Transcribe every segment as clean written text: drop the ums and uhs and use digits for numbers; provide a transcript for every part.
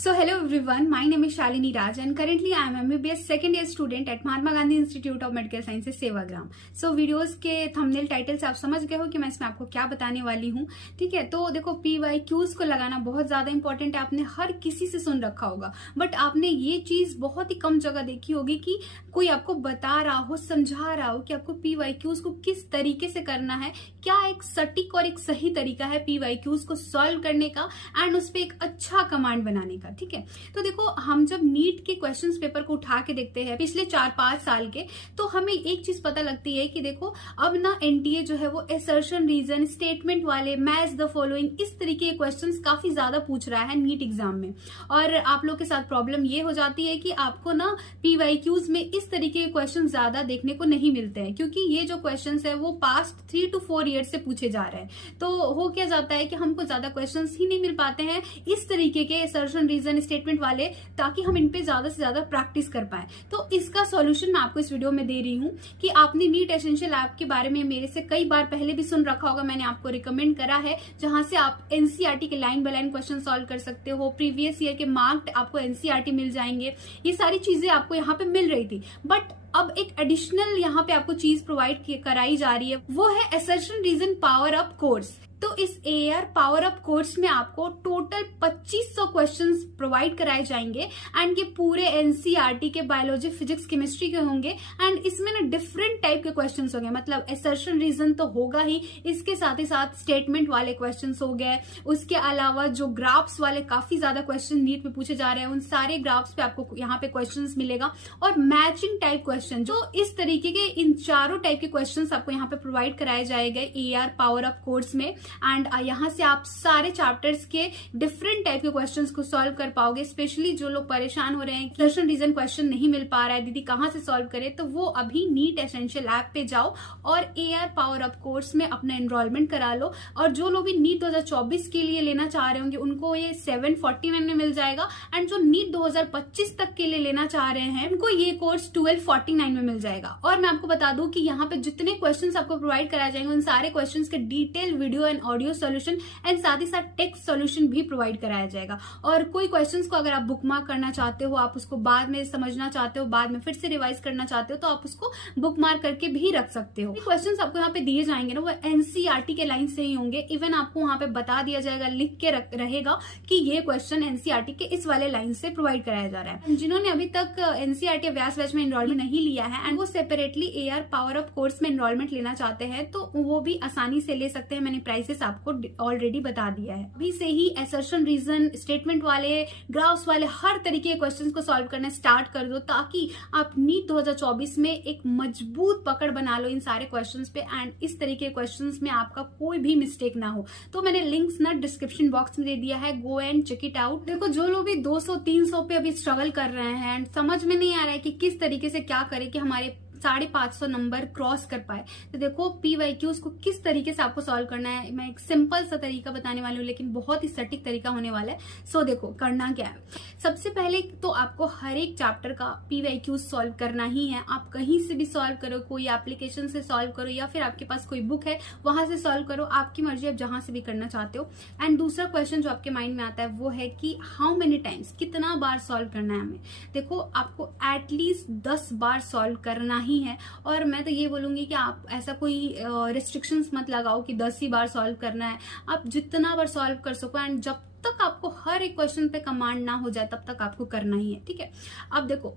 So hello everyone, my name is Shalini Raj and currently I am MBBS second year student at Mahatma Gandhi institute of medical sciences Sevagram. So videos के thumbnail title से आप समझ गए हो कि मैं इसमें आपको क्या बताने वाली हूँ। ठीक है, तो देखो PYQs को लगाना बहुत ज्यादा इंपॉर्टेंट है। आपने हर किसी से सुन रखा होगा, बट आपने ये चीज बहुत ही कम जगह देखी होगी कि कोई आपको बता रहा हो, समझा रहा हो कि आपको PYQs को किस तरीके से करना है, क्या एक सटीक और एक सही तरीका है PYQs को सॉल्व करने का एंड उस पर एक अच्छा कमांड बनाने का। ठीक है, तो देखो हम जब नीट के क्वेश्चंस पेपर को उठा के देखते हैं पिछले 4-5 साल के, तो हमें एक चीज पता लगती है कि देखो अब ना एनटीए जो है वो असर्शन, रीजन, स्टेटमेंट वाले, मैच द फॉलोइंग, इस तरीके के क्वेश्चंस काफी ज्यादा पूछ रहा है नीट एग्जाम में। और आप लोग के साथ प्रॉब्लम ये हो जाती है कि आपको ना PYQs में इस तरीके के क्वेश्चन ज्यादा देखने को नहीं मिलते हैं, क्योंकि ये जो क्वेश्चन है वो पास्ट 3 to 4 ईयर्स से पूछे जा रहे हैं। तो हो क्या जाता है कि हमको ज्यादा क्वेश्चन ही नहीं मिल पाते हैं इस तरीके के असर्शन, रीजन, स्टेटमेंट वाले, ताकि हम इन पे ज्यादा से ज्यादा प्रैक्टिस कर पाए। तो इसका सॉल्यूशन मैं आपको इस वीडियो में दे रही हूँ कि आपने नीट एसेंशियल ऐप के बारे में मेरे से कई बार पहले भी सुन रखा होगा, मैंने आपको रिकमेंड करा है, जहां से आप एनसीईआरटी के line by line question solve कर सकते हो। प्रीवियस ईयर के मार्क्ड आपको एनसीईआरटी मिल जाएंगे। ये सारी चीजें आपको यहाँ पे मिल रही थी, बट अब एक एडिशनल यहाँ पे आपको चीज प्रोवाइड कराई जा रही है, वो है assertion, reason, power up course. तो इस AR पावर अप कोर्स में आपको टोटल 2500 क्वेश्चंस प्रोवाइड कराए जाएंगे एंड ये पूरे एनसीईआरटी के बायोलॉजी, फिजिक्स, केमिस्ट्री के होंगे। एंड इसमें ना डिफरेंट टाइप के क्वेश्चंस होंगे, मतलब असर्शन, रीजन तो होगा ही, इसके साथ ही साथ स्टेटमेंट वाले क्वेश्चंस हो गए। उसके अलावा जो ग्राफ्स वाले काफी ज्यादा क्वेश्चन नीट में पूछे जा रहे हैं, उन सारे ग्राफ्स पे आपको यहाँ पे क्वेश्चन मिलेगा। और मैचिंग टाइप क्वेश्चन, जो इस तरीके के इन चारों टाइप के क्वेश्चन आपको यहाँ पे प्रोवाइड कराए जाएंगे AR पावर अप कोर्स में। एंड यहाँ से आप सारे चैप्टर्स के डिफरेंट टाइप के क्वेश्चंस को सॉल्व कर पाओगे। स्पेशली जो लोग परेशान हो रहे हैं, क्वेश्चन रीजन क्वेश्चन नहीं मिल पा रहा है, दीदी कहाँ से सॉल्व करें, तो वो अभी नीट एसेंशियल ऐप पे जाओ और AR पावर अप कोर्स में अपना एनरोलमेंट करा लो। और जो लोग भी नीट 2024 के लिए लेना चाह रहे होंगे उनको ये 749 में मिल जाएगा, एंड जो नीट 2025 तक के लिए लेना चाह रहे हैं उनको ये कोर्स 1249 में मिल जाएगा। और मैं आपको बता दूं कि यहाँ पे जितने क्वेश्चन आपको प्रोवाइड कराए जाएंगे उन सारे क्वेश्चन के detail video and audio solution and साथ ही साथ टेक्स्ट सॉल्यूशन भी प्रोवाइड कराया जाएगा। और कोई क्वेश्चंस को अगर आप बुकमार्क करना चाहते हो, आप उसको बाद में समझना चाहते हो, बाद में फिर से रिवाइज करना चाहते हो, तो आप उसको बुकमार्क करके भी रख सकते हो। क्वेश्चंस आपको यहाँ पे दिए जाएंगे ना, वो एनसीईआरटी के लाइन से ही होंगे। इवन आपको वहां पे बता दिया जाएगा, लिख के रहेगा कि ये क्वेश्चन एनसीईआरटी के इस वाले लाइन से प्रोवाइड कराया जा रहा है। जिन्होंने अभी तक एनसीईआरटी व्यास बैच में एनरोलमेंट नहीं लिया है एंड वो separately AR power up course में एनरोलमेंट लेना चाहते हैं, तो वो भी आसानी से ले सकते हैं। मैंने प्राइसेस आपको ऑलरेडी बता दिया है। अभी से ही असर्शन, रीजन, स्टेटमेंट वाले, ग्राफ्स वाले हर तरीके के क्वेश्चंस को सॉल्व करना स्टार्ट कर दो, ताकि आप नीट 2024 में एक मजबूत पकड़ बना लो इन सारे क्वेश्चंस पे एंड इस तरीके के क्वेश्चंस में आपका कोई भी मिस्टेक ना हो। तो मैंने लिंक्स ना डिस्क्रिप्शन बॉक्स में दे दिया है, go and check it out. देखो जो लोग भी 200-300 पे अभी स्ट्रगल कर रहे हैं एंड समझ में नहीं आ रहा है कि किस तरीके से क्या करें कि हमारे 550 नंबर क्रॉस कर पाए, तो देखो PYQs को किस तरीके से आपको सॉल्व करना है। मैं एक सिंपल सा तरीका बताने वाली हूँ, लेकिन बहुत ही सटीक तरीका होने वाला है। सो देखो करना क्या है, सबसे पहले तो आपको हर एक चैप्टर का PYQs सॉल्व करना ही है। आप कहीं से भी सॉल्व करो, कोई एप्लीकेशन से सॉल्व करो या फिर आपके पास कोई बुक है वहां से सॉल्व करो, आपकी मर्जी, आप जहां से भी करना चाहते हो। एंड दूसरा क्वेश्चन जो आपके माइंड में आता है वो है कि हाउ मेनी टाइम्स, कितना बार सॉल्व करना है हमें। देखो आपको एटलीस्ट 10 बार सॉल्व करना ही है। और मैं तो ये बोलूंगी कि आप ऐसा कोई रिस्ट्रिक्शंस मत लगाओ कि 10 ही बार सॉल्व करना है। आप जितना बार सॉल्व कर सको एंड जब तक आपको हर एक क्वेश्चन पे कमांड ना हो जाए तब तक आपको करना ही है। ठीक है, अब देखो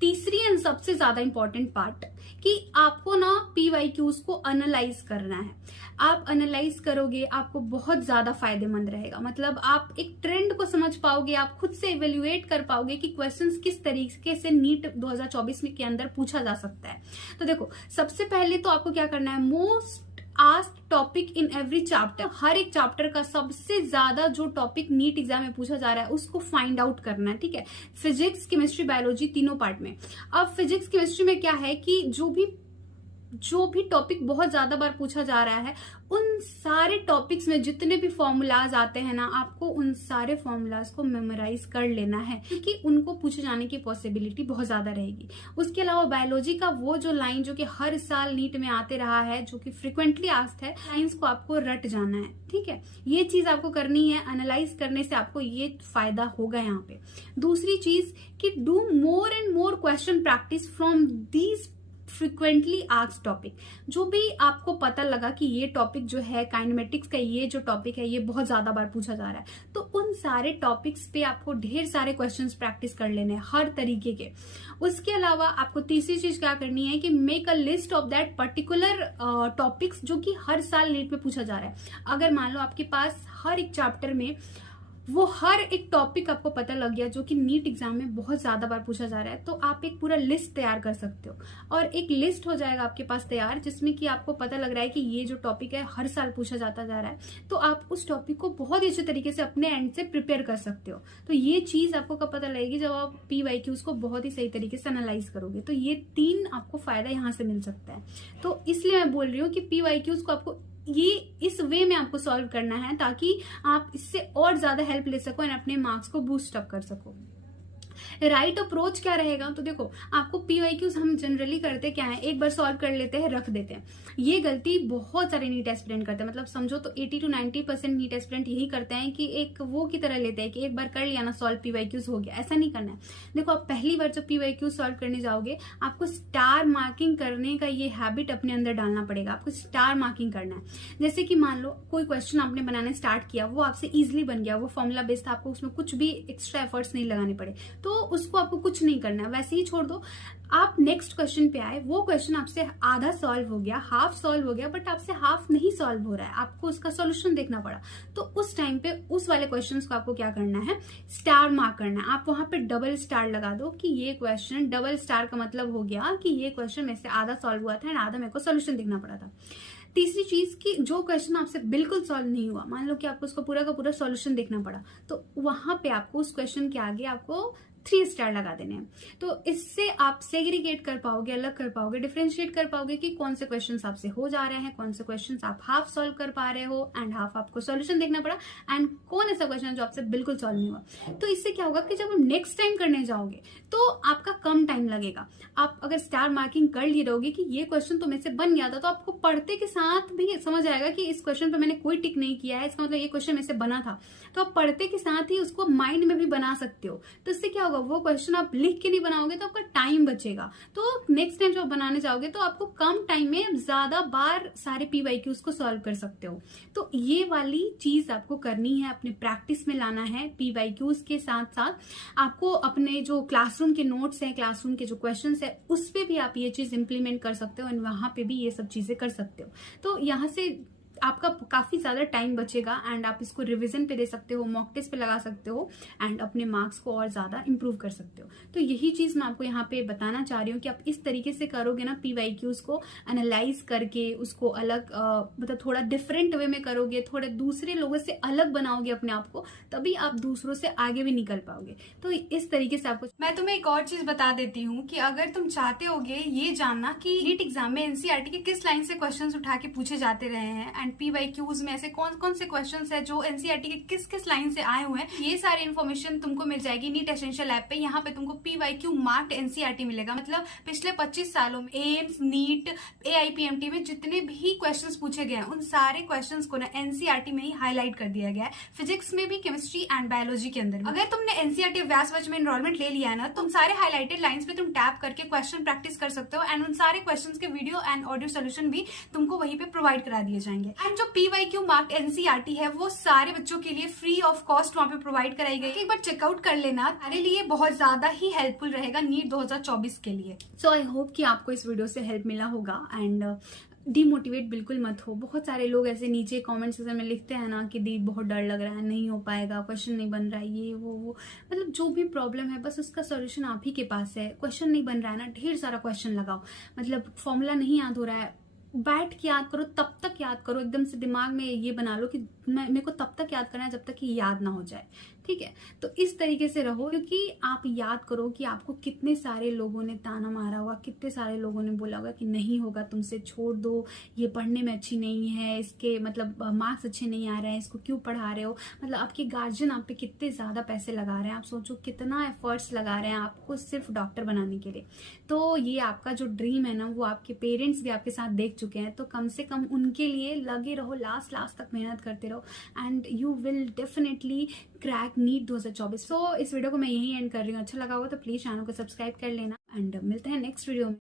तीसरी एंड सबसे ज्यादा इंपॉर्टेंट पार्ट कि आपको ना PYQs को एनालाइज करना है। आप एनालाइज करोगे आपको बहुत ज्यादा फायदेमंद रहेगा, मतलब आप एक ट्रेंड को समझ पाओगे, आप खुद से इवेल्युएट कर पाओगे कि क्वेश्चंस किस तरीके से नीट 2024 में के अंदर पूछा जा सकता है। तो देखो सबसे पहले तो आपको क्या करना है, most asked topic in every chapter, हर एक चैप्टर का सबसे ज्यादा जो टॉपिक नीट एग्जाम में पूछा जा रहा है उसको फाइंड आउट करना है। ठीक है, फिजिक्स, केमिस्ट्री, बायोलॉजी तीनों पार्ट में। अब फिजिक्स, केमिस्ट्री में क्या है कि जो भी जो भी टॉपिक बहुत ज्यादा बार पूछा जा रहा है, उन सारे टॉपिक्स में जितने भी फॉर्मूलाज आते हैं ना, आपको उन सारे फॉर्मूलाज को मेमोराइज कर लेना है, क्योंकि उनको पूछे जाने की पॉसिबिलिटी बहुत ज्यादा रहेगी। उसके अलावा बायोलॉजी का वो जो लाइन जो कि हर साल नीट में आते रहा है, जो कि फ्रिक्वेंटली आस्क्ड है, लाइंस को आपको रट जाना है। ठीक है, ये चीज आपको करनी है। एनालाइज करने से आपको ये फायदा होगा यहाँ पे। दूसरी चीज कि do more and more question practice from these frequently asked topic. जो भी आपको पता लगा कि ये टॉपिक जो है काइनेमेटिक्स का, ये जो टॉपिक है ये बहुत ज्यादा बार पूछा जा रहा है, तो उन सारे टॉपिक्स पे आपको ढेर सारे क्वेश्चंस प्रैक्टिस कर लेने हैं, हर तरीके के। उसके अलावा आपको तीसरी चीज क्या करनी है कि make a list of that particular topics जो कि हर साल नीट में पूछा जा रहा है। अगर मान लो आपके पास हर एक चैप्टर में वो हर एक टॉपिक आपको पता लग गया जो कि नीट एग्जाम में बहुत ज्यादा बार पूछा जा रहा है, तो आप एक पूरा लिस्ट तैयार कर सकते हो। और एक लिस्ट हो जाएगा आपके पास तैयार, जिसमें कि आपको पता लग रहा है कि ये जो टॉपिक है हर साल पूछा जाता जा रहा है, तो आप उस टॉपिक को बहुत ही अच्छे तरीके से अपने एंड से प्रिपेयर कर सकते हो। तो ये चीज आपको कब पता लगेगी, जब आप PYQs को बहुत ही सही तरीके से एनालाइज करोगे। तो ये 3 आपको फायदा यहाँ से मिल सकता है। तो इसलिए मैं बोल रही हूँ कि PYQs को आपको ये इस वे में आपको सॉल्व करना है, ताकि आप इससे और ज्यादा हेल्प ले सको एंड अपने मार्क्स को बूस्ट अप कर सको। राइट अप्रोच क्या रहेगा, तो देखो आपको PYQs हम जनरली करते क्या है, एक बार सॉल्व कर लेते हैं, रख देते हैं। ये गलती बहुत सारे नीट एस्पिरेंट करते हैं। मतलब समझो तो 80 to 90% नीट एस्पिरेंट यही करते हैं कि एक वो की तरह लेते हैं कि एक बार कर लिया ना सॉल्व, PYQs हो गया। ऐसा नहीं करना है। देखो आप पहली बार जब PYQs सॉल्व करने जाओगे, आपको स्टार मार्किंग करने का ये हैबिट अपने अंदर डालना पड़ेगा। आपको स्टार मार्किंग करना है। जैसे कि मान लो कोई क्वेश्चन आपने बनाना स्टार्ट किया, वो आपसे इजिली बन गया, वो फॉर्मूला बेस्ड था, आपको उसमें कुछ भी एक्स्ट्रा एफर्ट्स नहीं लगाने पड़े, तो उसको आपको कुछ नहीं करना है, वैसे ही छोड़ दो। आप नेक्स्ट क्वेश्चन पे आए, वो क्वेश्चन आपसे आधा सॉल्व हो गया, हाफ सॉल्व हो गया, बट आपसे हाफ नहीं सॉल्व हो रहा है, आपको उसका सॉल्यूशन देखना पड़ा। तो उस टाइम पे उस वाले क्वेश्चंस को आपको क्या करना है, स्टार मार्क करना है। आप वहां पे डबल स्टार लगा दो कि ये क्वेश्चन, डबल स्टार का मतलब हो गया कि ये क्वेश्चन में से आधा सॉल्व हुआ था एंड आधा मेरे को सॉल्यूशन देखना पड़ा था। तीसरी चीज कि जो क्वेश्चन आपसे बिल्कुल सॉल्व नहीं हुआ, मान लो कि आपको उसका पूरा का पूरा सॉल्यूशन देखना पड़ा, तो वहां पे आपको उस क्वेश्चन के आगे आपको 3 स्टार लगा देने हैं। तो इससे आप सेग्रीगेट कर पाओगे, अलग कर पाओगे, डिफरेंशिएट कर पाओगे कि कौन से क्वेश्चंस आपसे हो जा रहे हैं, कौन से क्वेश्चंस आप हाफ सॉल्व कर पा रहे हो एंड हाफ आपको सॉल्यूशन देखना पड़ा, एंड कौन ऐसा क्वेश्चन है जो आपसे बिल्कुल सॉल्व नहीं हुआ। तो इससे क्या होगा कि जब आप नेक्स्ट टाइम करने जाओगे तो आपका कम टाइम लगेगा। आप अगर स्टार मार्किंग कर लिए रहोगे कि ये क्वेश्चन तो मेरे से बन गया था, तो आपको पढ़ते के साथ भी समझ आएगा कि इस क्वेश्चन पर मैंने कोई टिक नहीं किया है, इसका मतलब ये क्वेश्चन मेरे से बना था। तो आप पढ़ते के साथ ही उसको माइंड में भी बना सकते हो। तो इससे क्या होगा, वो क्वेश्चन आप लिख के नहीं बनाओगे तो आपका टाइम बचेगा। तो नेक्स्ट टाइम जब आप बनाने जाओगे तो आपको कम टाइम में ज्यादा बार सारे PYQs को सॉल्व कर सकते हो। तो ये वाली चीज आपको करनी है, अपने प्रैक्टिस में लाना है। PYQs के साथ साथ आपको अपने जो क्लासरूम के नोट्स हैं, क्लासरूम के जो क्वेश्चंस है, उस पे भी आप ये चीज इंप्लीमेंट कर सकते हो एंड वहां पे भी ये सब चीजें कर सकते हो। तो यहाँ से आपका काफी ज्यादा टाइम बचेगा एंड आप इसको रिवीजन पे दे सकते हो, मॉक टेस्ट पे लगा सकते हो एंड अपने मार्क्स को और ज्यादा इंप्रूव कर सकते हो। तो यही चीज मैं आपको यहाँ पे बताना चाह रही हूँ कि आप इस तरीके से करोगे ना, PYQs को एनालाइज करके उसको अलग मतलब थोड़ा डिफरेंट वे में करोगे, थोड़े दूसरे लोगों से अलग बनाओगे अपने आप को, तभी आप दूसरों से आगे भी निकल पाओगे। तो इस तरीके से आपको मैं तुम्हें एक और चीज बता देती हूँ कि अगर तुम चाहते होगे ये जानना कि नीट एग्जाम में NCERT के किस लाइन से क्वेश्चन उठा के पूछे जाते रहे हैं एंड PYQs में ऐसे कौन कौन से क्वेश्चंस है जो NCERT के किस किस लाइन से आए हुए हैं, ये सारी इन्फॉर्मेशन तुमको मिल जाएगी नीट एसेंशियल ऐप पे। यहाँ पे तुमको PYQ मार्क्ड NCERT मिलेगा। मतलब पिछले 25 सालों में एम्स, नीट, AIPMT में जितने भी क्वेश्चंस पूछे गए हैं, उन सारे क्वेश्चंस को ना NCERT में ही हाईलाइट कर दिया गया है। फिजिक्स में भी, केमिस्ट्री एंड बायोलॉजी के अंदर। अगर तुमने NCERT व्यासवच में एनरोलमेंट ले लिया है ना, तुम सारे हाईलाइटेड लाइंस पे तुम टैप करके क्वेश्चन प्रैक्टिस कर सकते हो एंड उन सारे क्वेश्चंस के वीडियो एंड ऑडियो सोल्यूशन भी तुमको वहीं पे प्रोवाइड करा दिए जाएंगे। एंड जो PYQ मार्क्ड NCERT है वो सारे बच्चों के लिए फ्री ऑफ कॉस्ट वहां पे प्रोवाइड कराई गई है। एक बार चेकआउट कर लेना, हमारे लिए बहुत ज्यादा ही हेल्पफुल रहेगा नीट 2024 के लिए। सो आई होप कि आपको इस वीडियो से हेल्प मिला होगा एंड डिमोटिवेट बिल्कुल मत हो। बहुत सारे लोग ऐसे नीचे कमेंट सेक्शन में लिखते हैं ना कि दी बहुत डर लग रहा है, नहीं हो पाएगा, क्वेश्चन नहीं बन रहा है, ये वो मतलब जो भी प्रॉब्लम है बस उसका सॉल्यूशन आप ही के पास है। क्वेश्चन नहीं बन रहा है ना, ढेर सारा क्वेश्चन लगाओ। मतलब फॉर्मूला नहीं याद हो रहा है, बैठ के याद करो, तब तक याद करो, एकदम से दिमाग में ये बना लो कि मेरे को तब तक याद करना है जब तक कि याद ना हो जाए। ठीक है। तो इस तरीके से रहो, क्योंकि आप याद करो कि आपको कितने सारे लोगों ने ताना मारा होगा, कितने सारे लोगों ने बोला होगा कि नहीं होगा तुमसे, छोड़ दो, ये पढ़ने में अच्छी नहीं है, इसके मतलब मार्क्स अच्छे नहीं आ रहे हैं, इसको क्यों पढ़ा रहे हो। मतलब आपके गार्जियन आप पे कितने ज़्यादा पैसे लगा रहे हैं, आप सोचो कितना एफर्ट्स लगा रहे हैं आपको सिर्फ डॉक्टर बनाने के लिए। तो ये आपका जो ड्रीम है ना, वो आपके पेरेंट्स भी आपके साथ देख चुके हैं, तो कम से कम उनके लिए लगे रहो, लास्ट तक मेहनत करते रहो, and you will definitely crack NEET 2024। तो इस वीडियो को मैं यही एंड कर रही हूँ। अच्छा लगा हो तो प्लीज चैनल को सब्सक्राइब कर लेना, एंड मिलते हैं नेक्स्ट वीडियो में।